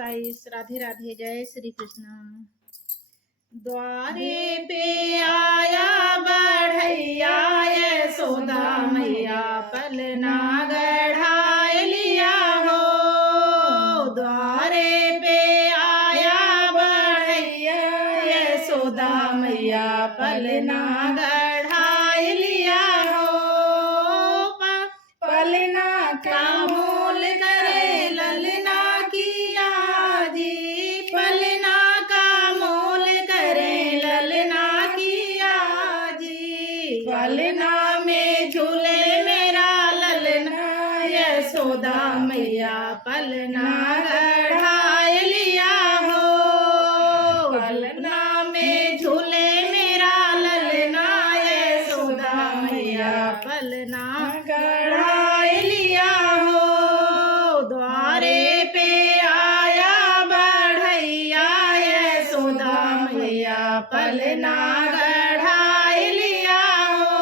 Guys, Radhe Radhe, जय श्री कृष्ण। द्वारे पे आया बढ़ैया यशोदा मैया, पलना गढ़ाए लिया हो। द्वारे पे आया बढ़ैया यशोदा मैया, पलना गढ़ाए लिया हो। पलना का मोल करे ललना की आजी, पलना का मोल करे ललना की आजी। पलना में झूले मेरा ललना यशोदा मैया, पलना गढ़ाए लिया हो। पलना में झूले मेरा ललना यशोदा मैया, पलना गढ़ाए लिया हो। द्वारे पे आया बढ़ैया यशोदा मैया, पलना गढ़ाए लिया हो।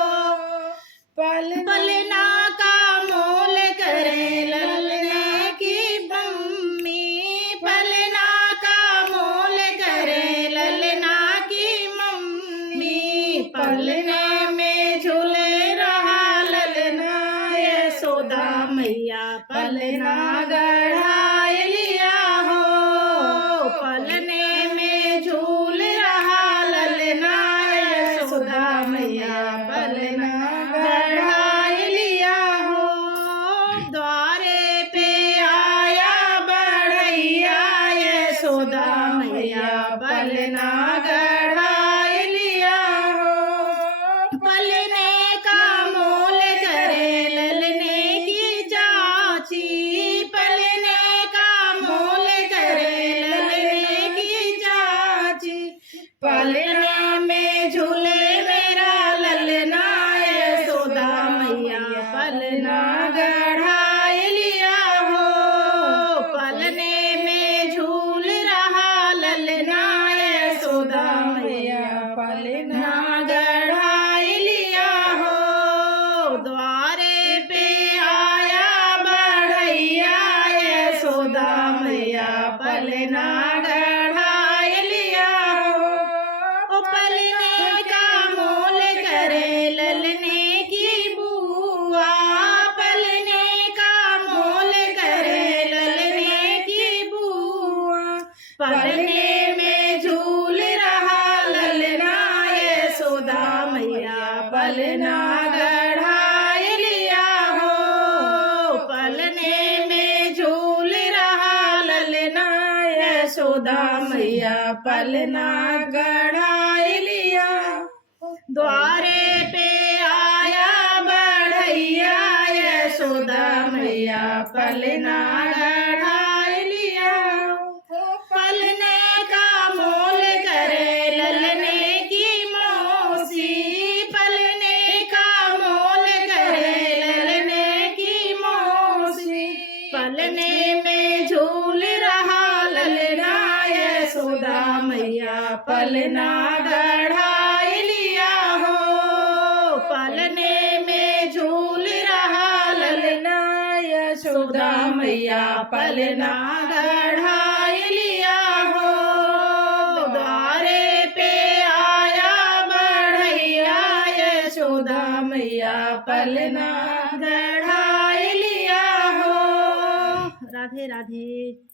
पलना का मोल करे ललने की मम्मी, पलना का मोल करे ललना की मम्मी। पलने में झूले रहा ललना यशोदा मैया, पलना गढ़ाए लिया हो। पलने में झूल रहा ललना यशोदा मैया, पलना गढ़ाए लिया हो। द्वारे पे आया बढ़ैया यशोदा मैया, पलना गढ़ाए लिया हो। पलने का मोल करे ललने की चाची, पलने का मोल करे ललने की चाची। पलना में झूले मेरा ललना यशोदा मैया, पलना गढ़ाए लिया हो। पलने में झूल रहा ललना यशोदा मैया, पलना गढ़ाए लिया हो। द्वारे पे आया बढ़ैया यशोदा मैया, पलना गढ़ाए लिया हो। पलने का मोल करे ललने की बुआ, पलने का मोल करे ललने की बुआ। पलने में झूल रहा ललना यशोदा मैया, पलना गढ़ाए लिया हो। पलने में झूल रहा ललना यशोदा मैया, पलना गढ़ाए लिया। द्वारे पे आया बढ़ैया यशोदा मैया, पलना गढ़ाए लिया। पलने का मोल करे ललने की मौसी, पलने का मोल करे ललने की मौसी। पलने में झूल रहा ललना यशोदा मैया, पलना गढ़ाए लिया हो। पलने में झूल रहा ललना यशोदा मैया, पलना गढ़ाए लिया हो। द्वारे पे आया बढ़ैया यशोदा मैया, पलना गढ़ाए लिया हो। राधे राधे।